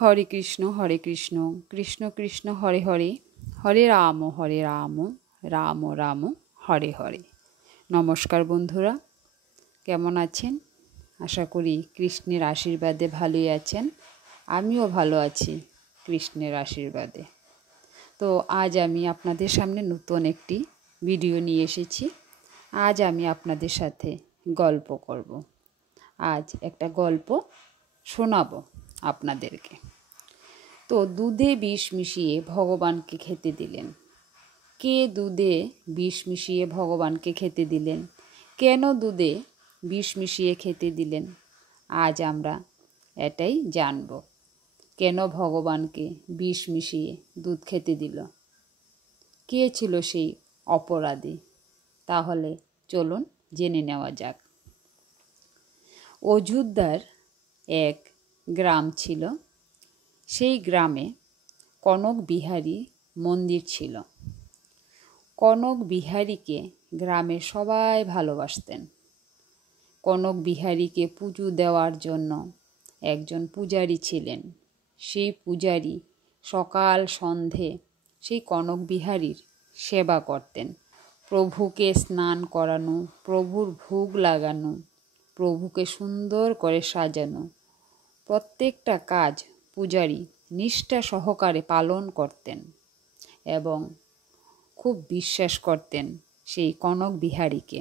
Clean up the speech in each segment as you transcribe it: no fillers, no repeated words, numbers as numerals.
হরে কৃষ্ণ কৃষ্ণ কৃষ্ণ হরে হরে, হরে রাম রাম রাম হরে হরে। নমস্কার বন্ধুরা, কেমন আছেন? আশা করি কৃষ্ণের আশীর্বাদে ভালোই আছেন। আমিও ভালো আছি কৃষ্ণের আশীর্বাদে। তো আজ আমি আপনাদের সামনে নতুন একটি ভিডিও নিয়ে এসেছি। আজ আমি আপনাদের সাথে গল্প করব। আজ একটা গল্প শোনাবো আপনাদেরকে। তো দুধে বিষ মিশিয়ে ভগবানকে খেতে দিলেন। কে দুধে বিষ মিশিয়ে ভগবানকে খেতে দিলেন? কেন দুধে বিষ মিশিয়ে খেতে দিলেন? আজ আমরা এটাই জানব। কেন ভগবানকে বিষ মিশিয়ে দুধ খেতে দিল? কে ছিল সেই অপরাধী? তাহলে চলুন জেনে নেওয়া যাক। অযোধ্যার এক গ্রাম ছিল। সেই গ্রামে কনক বিহারী মন্দির ছিল। কনক বিহারীকে গ্রামের সবাই ভালোবাসতেন। কনক বিহারীকে পুজো দেওয়ার জন্য একজন পূজারী ছিলেন। সেই পূজারী সকাল সন্ধে সেই কনক বিহারীর সেবা করতেন। প্রভুকে স্নান করানো, প্রভুর ভোগ লাগানো, প্রভুকে সুন্দর করে সাজানো, প্রত্যেকটা কাজ পূজারী নিষ্ঠা সহকারে পালন করতেন এবং খুব বিশ্বাস করতেন সেই কনক বিহারীকে।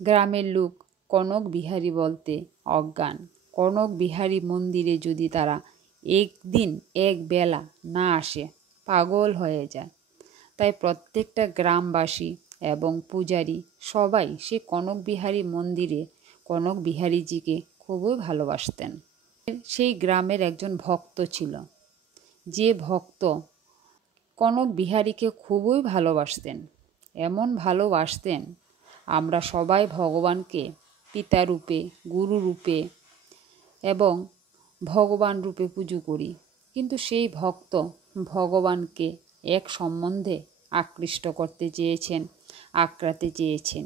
গ্রামের লোক কনক বিহারী বলতে অজ্ঞান। কনক বিহারী মন্দিরে যদি তারা একদিন এক বেলা না আসে পাগল হয়ে যায়। তাই প্রত্যেকটা গ্রামবাসী এবং পূজারী সবাই সে কনক বিহারী মন্দিরে কনক বিহারীজিকে খুবই ভালোবাসতেন। সেই গ্রামের একজন ভক্ত ছিল, যে ভক্ত কনক বিহারীকে খুবই ভালোবাসতেন। এমন ভালোবাসতেন, আমরা সবাই ভগবানকে পিতা রূপে, গুরু রূপে এবং ভগবান রূপে পুজো করি, কিন্তু সেই ভক্ত ভগবানকে এক সম্বন্ধে আকৃষ্ট করতে চেয়েছেন, আঁকড়াতে চেয়েছেন।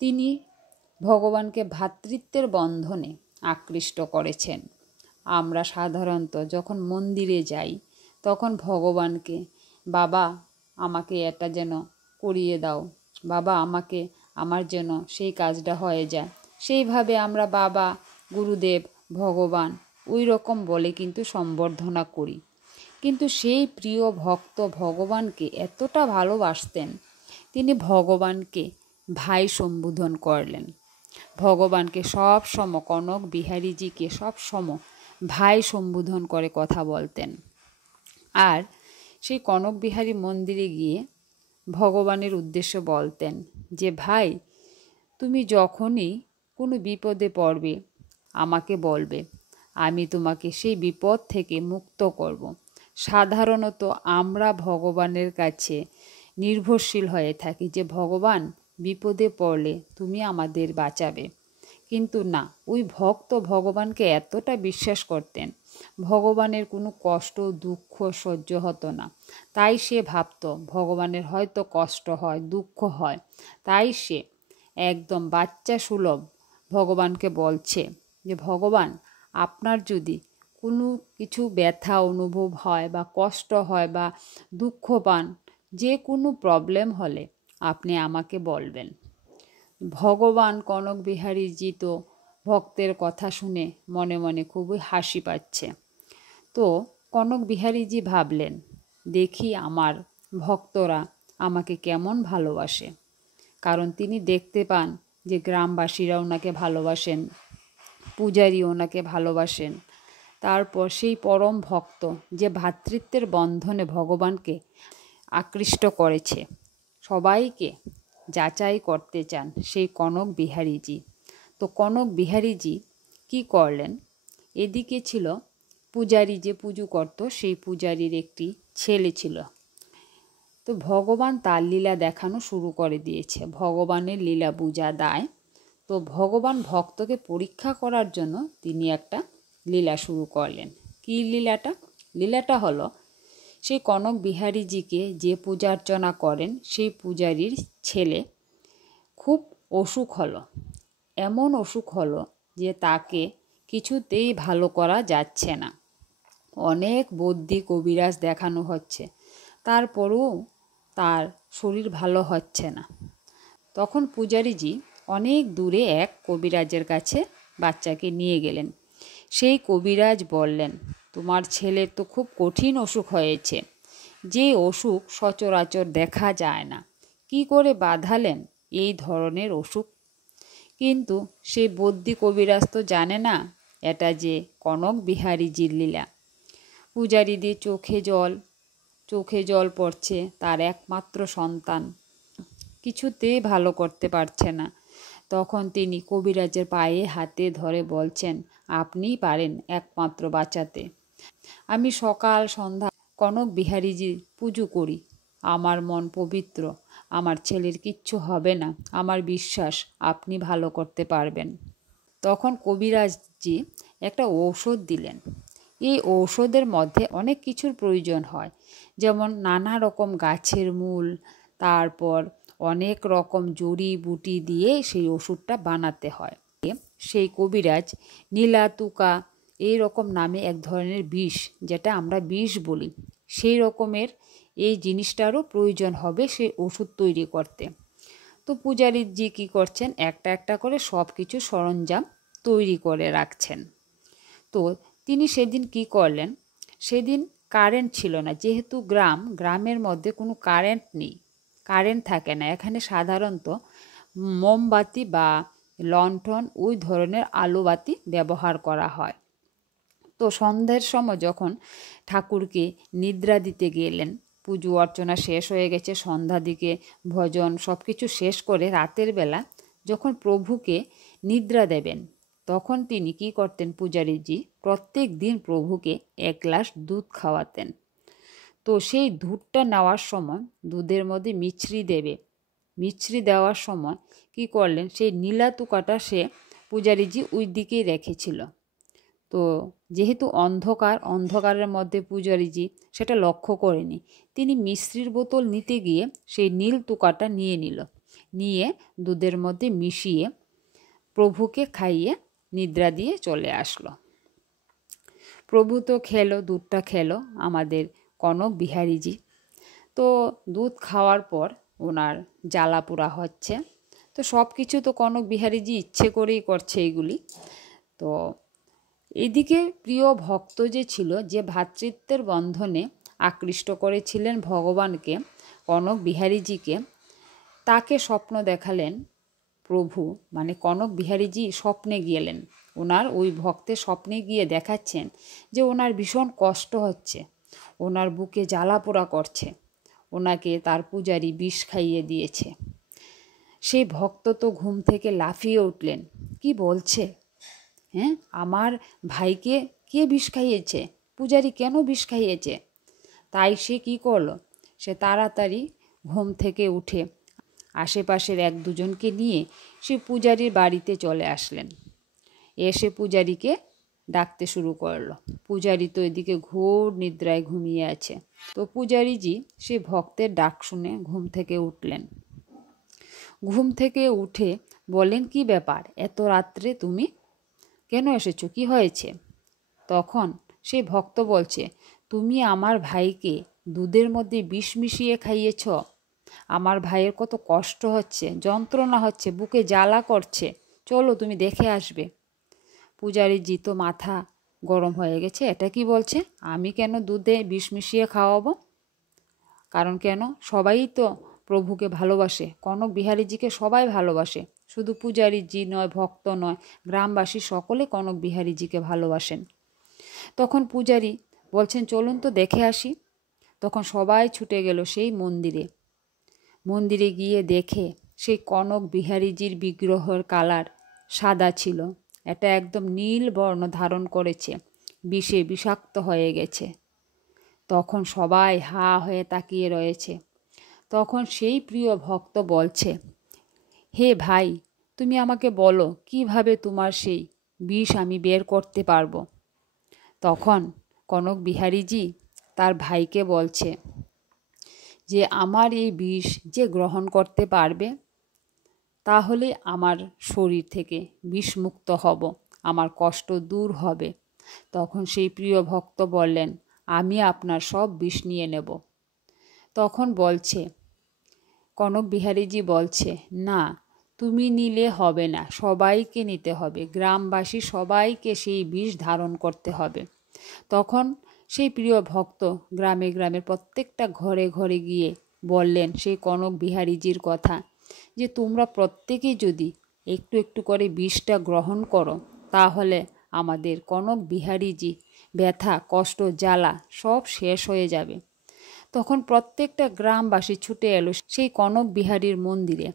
তিনি ভগবানকে ভ্রাতৃত্বের বন্ধনে আকৃষ্ট করেছেন। আমরা সাধারণত যখন মন্দিরে যাই তখন ভগবানকে, বাবা আমাকে এটা যেন করিয়ে দাও, বাবা আমাকে আমার যেন সেই কাজটা হয়ে যায়, সেইভাবে আমরা বাবা, গুরুদেব, ভগবান ওই রকম বলে কিন্তু সম্বর্ধনা করি। কিন্তু সেই প্রিয় ভক্ত ভগবানকে এতটা ভালোবাসতেন, তিনি ভগবানকে ভাই সম্বোধন করলেন। ভগবানকে সব সময়, কনক বিহারীজিকে সব সময় ভাই সম্বোধন করে কথা বলতেন। আর সেই কনক বিহারী মন্দিরে গিয়ে ভগবানের উদ্দেশ্যে বলতেন যে, ভাই তুমি যখনই কোনো বিপদে পড়বে আমাকে বলবে, আমি তোমাকে সেই বিপদ থেকে মুক্ত করব। সাধারণত আমরা ভগবানের কাছে নির্ভরশীল হয়ে থাকি যে ভগবান বিপদে পড়লে তুমি আমাদের বাঁচাবে, কিন্তু না, ওই ভক্ত ভগবানকে এতটা বিশ্বাস করতেন, ভগবানের কোনো কষ্ট দুঃখ সহ্য হতো না। তাই সে ভাবত ভগবানের হয়তো কষ্ট হয়, দুঃখ হয়, তাই সে একদম বাচ্চা সুলভ ভগবানকে বলছে যে ভগবান আপনার যদি কোনো কিছু ব্যথা অনুভব হয় বা কষ্ট হয় বা দুঃখ পান, যে কোনো প্রবলেম হলে আপনি আমাকে বলবেন। ভগবান কনক বিহারীজি তো ভক্তের কথা শুনে মনে মনে খুবই হাসি পাচ্ছে। তো কনক বিহারীজি ভাবলেন, দেখি আমার ভক্তরা আমাকে কেমন ভালোবাসে। কারণ তিনি দেখতে পান যে গ্রামবাসীরা ওনাকে ভালোবাসেন, পূজারী ওনাকে ভালোবাসেন। তারপর সেই পরম ভক্ত যে ভ্রাতৃত্বের বন্ধনে ভগবানকে আকৃষ্ট করেছে, সবাইকে যাচাই করতে চান সেই কনক বিহারীজি। তো কনক বিহারীজি কি করলেন, এদিকে ছিল পূজারী যে পুজো করত, সেই পূজারীর একটি ছেলে ছিল। তো ভগবান তার লীলা দেখানো শুরু করে দিয়েছে, ভগবানের লীলা বুঝা দায়। তো ভগবান ভক্তকে পরীক্ষা করার জন্য তিনি একটা লীলা শুরু করলেন। কী লীলাটা? লীলাটা হলো, সেই কনক বিহারীজিকে যে পূজা অর্চনা করেন সেই পূজারীর ছেলে খুব অসুখ হলো। এমন অসুখ হলো যে তাকে কিছুতেই ভালো করা যাচ্ছে না। অনেক বদ্যি কবিরাজ দেখানো হচ্ছে, তারপরও তার শরীর ভালো হচ্ছে না। তখন পূজারীজি অনেক দূরে এক কবিরাজের কাছে বাচ্চাকে নিয়ে গেলেন। সেই কবিরাজ বললেন, তোমার ছেলের তো খুব কঠিন অসুখ হয়েছে, যে অসুখ সচরাচর দেখা যায় না। কি করে বাঁধালেন এই ধরনের অসুখ? কিন্তু সেই বদ্যি কবিরাজ তো জানে না এটা যে কনক বিহারীজির লীলা। পূজারীদের চোখে জল পড়ছে। তার একমাত্র সন্তান কিছুতেই ভালো করতে পারছে না। তখন তিনি কবিরাজের পায়ে হাতে ধরে বলছেন, আপনিই পারেন একমাত্র বাঁচাতে। আমি সকাল সন্ধ্যা কনক বিহারীজির পুজো করি। আমার মন পবিত্র, আমার ছেলের কিচ্ছু হবে না। আমার বিশ্বাস আপনি ভালো করতে পারবেন। তখন কবিরাজজি একটা ঔষধ দিলেন। এই ঔষধের মধ্যে অনেক কিছুর প্রয়োজন হয়, যেমন নানা রকম গাছের মূল, তারপর অনেক রকম জড়ি বুটি দিয়ে সেই ওষুধটা বানাতে হয়। সেই কবিরাজ নীলাতুকা এই রকম নামে এক ধরনের বিষ, যেটা আমরা বিষ বলি, সেই রকমের এই জিনিসটারও প্রয়োজন হবে সেই ওষুধ তৈরি করতে। তো পূজারীজি কী করছেন, একটা একটা করে সব কিছু সরঞ্জাম তৈরি করে রাখছেন। তো তিনি সেদিন কি করলেন, সেদিন কারেন্ট ছিল না, যেহেতু গ্রামের মধ্যে কোনো কারেন্ট নেই, কারেন্ট থাকে না এখানে। সাধারণত মোমবাতি বা লণ্ঠন ওই ধরনের আলোবাতি ব্যবহার করা হয়। তো সন্ধ্যার সময় যখন ঠাকুরকে নিদ্রা দিতে গেলেন, পুজো অর্চনা শেষ হয়ে গেছে, সন্ধ্যা দিকে ভজন সব কিছু শেষ করে রাতের বেলা যখন প্রভুকে নিদ্রা দেবেন, তখন তিনি কি করতেন, পূজারীজি প্রত্যেক দিন প্রভুকে এক গ্লাস দুধ খাওয়াতেন। তো সেই দুধটা নেওয়ার সময় দুধের মধ্যে মিছরি দেওয়ার সময় কি করলেন, সেই নীলা তুকাটা সে পূজারীজি ওই দিকেই রেখেছিল। তো যেহেতু অন্ধকারের মধ্যে পূজারীজি সেটা লক্ষ্য করেনি, তিনি মিশ্রির বোতল নিতে গিয়ে সেই নীল তুকাটা নিয়ে দুধের মধ্যে মিশিয়ে প্রভুকে খাইয়ে নিদ্রা দিয়ে চলে আসলো। প্রভু তো দুধটা খেলো আমাদের কনক বিহারীজি। তো দুধ খাওয়ার পর ওনার জ্বালা পোড়া হচ্ছে। তো সব কিছু তো কনক বিহারীজি ইচ্ছে করেই করছে এইগুলি। তো এদিকে প্রিয় ভক্ত যে ছিল, যে ভ্রাতৃত্বের বন্ধনে আকৃষ্ট করেছিলেন ভগবানকে, কনক বিহারীজিকে, তাকে স্বপ্ন দেখালেন প্রভু, মানে কনক বিহারীজি স্বপ্নে গেলেন। ওনার ওই ভক্তের স্বপ্নে গিয়ে দেখাচ্ছেন যে ওনার ভীষণ কষ্ট হচ্ছে, ওনার বুকে জ্বালা পোড়া করছে, ওনাকে তার পূজারী বিষ খাইয়ে দিয়েছে। সেই ভক্ত তো ঘুম থেকে লাফিয়ে উঠলেন, কি বলছে, হ্যাঁ, আমার ভাইকে কে বিষ খাইয়েছে, পূজারী কেন বিষ খাইয়েছে? তাই সে কি করলো, সে তাড়াতাড়ি ঘুম থেকে উঠে আশেপাশের এক দুজনকে নিয়ে সে পূজারীর বাড়িতে চলে আসলেন। এসে পূজারীকে ডাকতে শুরু করলো। পূজারী তো এদিকে ঘোর নিদ্রায় ঘুমিয়ে আছে। তো পূজারীজি সে ভক্তের ডাক শুনে ঘুম থেকে উঠলেন। ঘুম থেকে উঠে বলেন, কি ব্যাপার, এত রাত্রে তুমি কেন এসেছো, কি হয়েছে? তখন সেই ভক্ত বলছে, তুমি আমার ভাইকে দুধের মধ্যে বিষ মিশিয়ে খাইয়েছ। আমার ভাইয়ের কত কষ্ট হচ্ছে, যন্ত্রণা হচ্ছে, বুকে জ্বালা করছে, চলো তুমি দেখে আসবে। পূজারীজি তো মাথা গরম হয়ে গেছে, এটা কি বলছে, আমি কেন দুধে বিষ মিশিয়ে খাওয়াবো? কারণ কেন, সবাই তো প্রভুকে ভালোবাসে, কনক বিহারীজিকে সবাই ভালোবাসে, শুধু পূজারীজি নয়, ভক্ত নয়, গ্রামবাসী সকলে কনক বিহারীজিকে ভালোবাসেন। তখন পূজারী বলছেন, চলুন তো দেখে আসি। তখন সবাই ছুটে গেল সেই মন্দিরে গিয়ে দেখে সেই কনক বিহারীজির বিগ্রহের কালার সাদা ছিল, এটা একদম নীল বর্ণ ধারণ করেছে, বিষে বিষাক্ত হয়ে গেছে। তখন সবাই হা হয়ে তাকিয়ে রয়েছে। তখন সেই প্রিয় ভক্ত বলছে, হে ভাই, তুমি আমাকে বলো কিভাবে তোমার সেই বিষ আমি বের করতে পারবো? তখন কনক বিহারীজি তার ভাইকে বলছে যে আমার এই বিষ যে গ্রহণ করতে পারবে, তাহলে আমার শরীর থেকে বিষমুক্ত হব, আমার কষ্ট দূর হবে। তখন সেই প্রিয় ভক্ত বললেন, আমি আপনার সব বিষ নিয়ে নেব। তখন বলছে, কনক বিহারীজি বলছে, না, তুমি নিলে হবে না, সবাইকে নিতে হবে, গ্রামবাসী সবাইকে সেই বিষ ধারণ করতে হবে। তখন সেই প্রিয় ভক্ত গ্রামে গ্রামের প্রত্যেকটা ঘরে ঘরে গিয়ে বললেন সেই কনক বিহারীজির কথা, যে তোমরা প্রত্যেকেই যদি একটু একটু করে বিষটা গ্রহণ করো, তাহলে আমাদের কনক বিহারীজি ব্যথা, কষ্ট, জ্বালা সব শেষ হয়ে যাবে। তখন প্রত্যেকটা গ্রামবাসী ছুটে এলো সেই কনক বিহারীর মন্দিরে।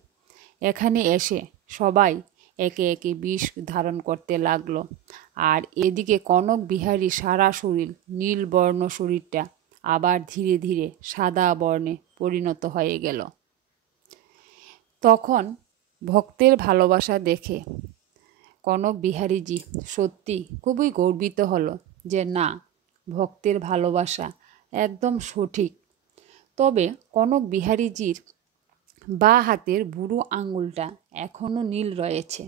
এখানে এসে সবাই একে একে বিষ ধারণ করতে লাগলো। আর এদিকে কনক বিহারী সারা শরীর, নীল বর্ণ শরীরটা আবার ধীরে ধীরে সাদা বর্ণে পরিণত হয়ে গেল। তখন ভক্তের ভালোবাসা দেখে কনক বিহারীজি সত্যি খুবই গর্বিত হলো, যে না, ভক্তের ভালোবাসা একদম সঠিক। তবে কনক বিহারীজির বাঁ হাতের বুড়ো আঙুলটা এখনও নীল রয়েছে।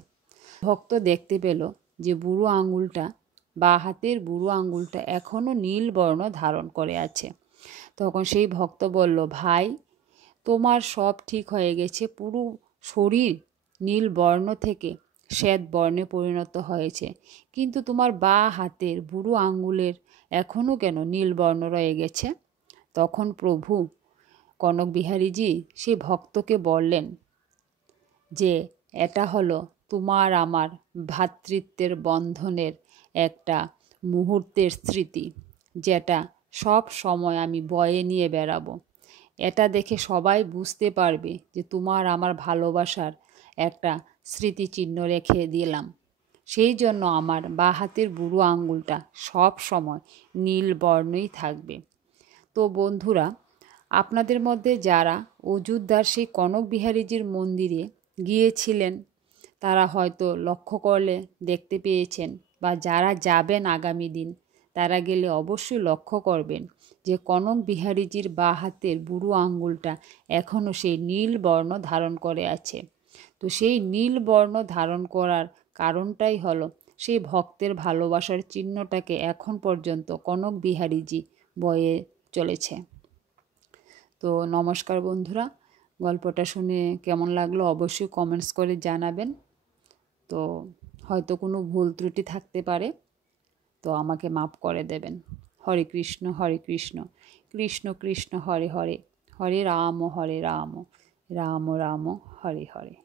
ভক্ত দেখতে পেল যে বুড়ো আঙুলটা, বাঁ হাতের বুড়ো আঙুলটা এখনও নীল বর্ণ ধারণ করে আছে। তখন সেই ভক্ত বলল, ভাই, তোমার সব ঠিক হয়ে গেছে, পুরো শরীর নীল বর্ণ থেকে শ্বেত বর্ণে পরিণত হয়েছে, কিন্তু তোমার বাঁ হাতের বুড়ো আঙুলের এখনও কেন নীল বর্ণ রয়ে গেছে? তখন প্রভু কনক বিহারীজি সেই ভক্তকে বললেন যে এটা হলো তোমার আমার ভ্রাতৃত্বের বন্ধনের একটা মুহূর্তের স্মৃতি, যেটা সব সময় আমি বয়ে নিয়ে বেড়াবো। এটা দেখে সবাই বুঝতে পারবে যে তোমার আমার ভালোবাসার একটা স্মৃতিচিহ্ন রেখে দিলাম। সেই জন্য আমার বাঁ হাতের বুড়ো আঙ্গুলটা সব সময় নীল বর্ণই থাকবে। তো বন্ধুরা, আপনাদের মধ্যে যারা অযোধ্যার সেই কনক বিহারীজির মন্দিরে গিয়েছিলেন, তারা হয়তো লক্ষ্য করলে দেখতে পেয়েছেন, বা যারা যাবেন আগামী দিন, তারা গেলে অবশ্যই লক্ষ্য করবেন যে কনক বিহারীজির বাঁ হাতের বুড়ো আঙ্গুলটা এখনও সেই নীল বর্ণ ধারণ করে আছে। তো সেই নীল বর্ণ ধারণ করার কারণটাই হলো সেই ভক্তের ভালোবাসার চিহ্নটাকে এখন পর্যন্ত কনক বিহারীজি বয়ে চলেছে। তো নমস্কার বন্ধুরা, গল্পটা শুনে কেমন লাগলো অবশ্যই কমেন্টস করে জানাবেন। তো হয়তো কোনো ভুল ত্রুটি থাকতে পারে, তো আমাকে মাফ করে দেবেন। হরে কৃষ্ণ কৃষ্ণ কৃষ্ণ হরে হরে, হরে রাম রাম রাম হরে হরে।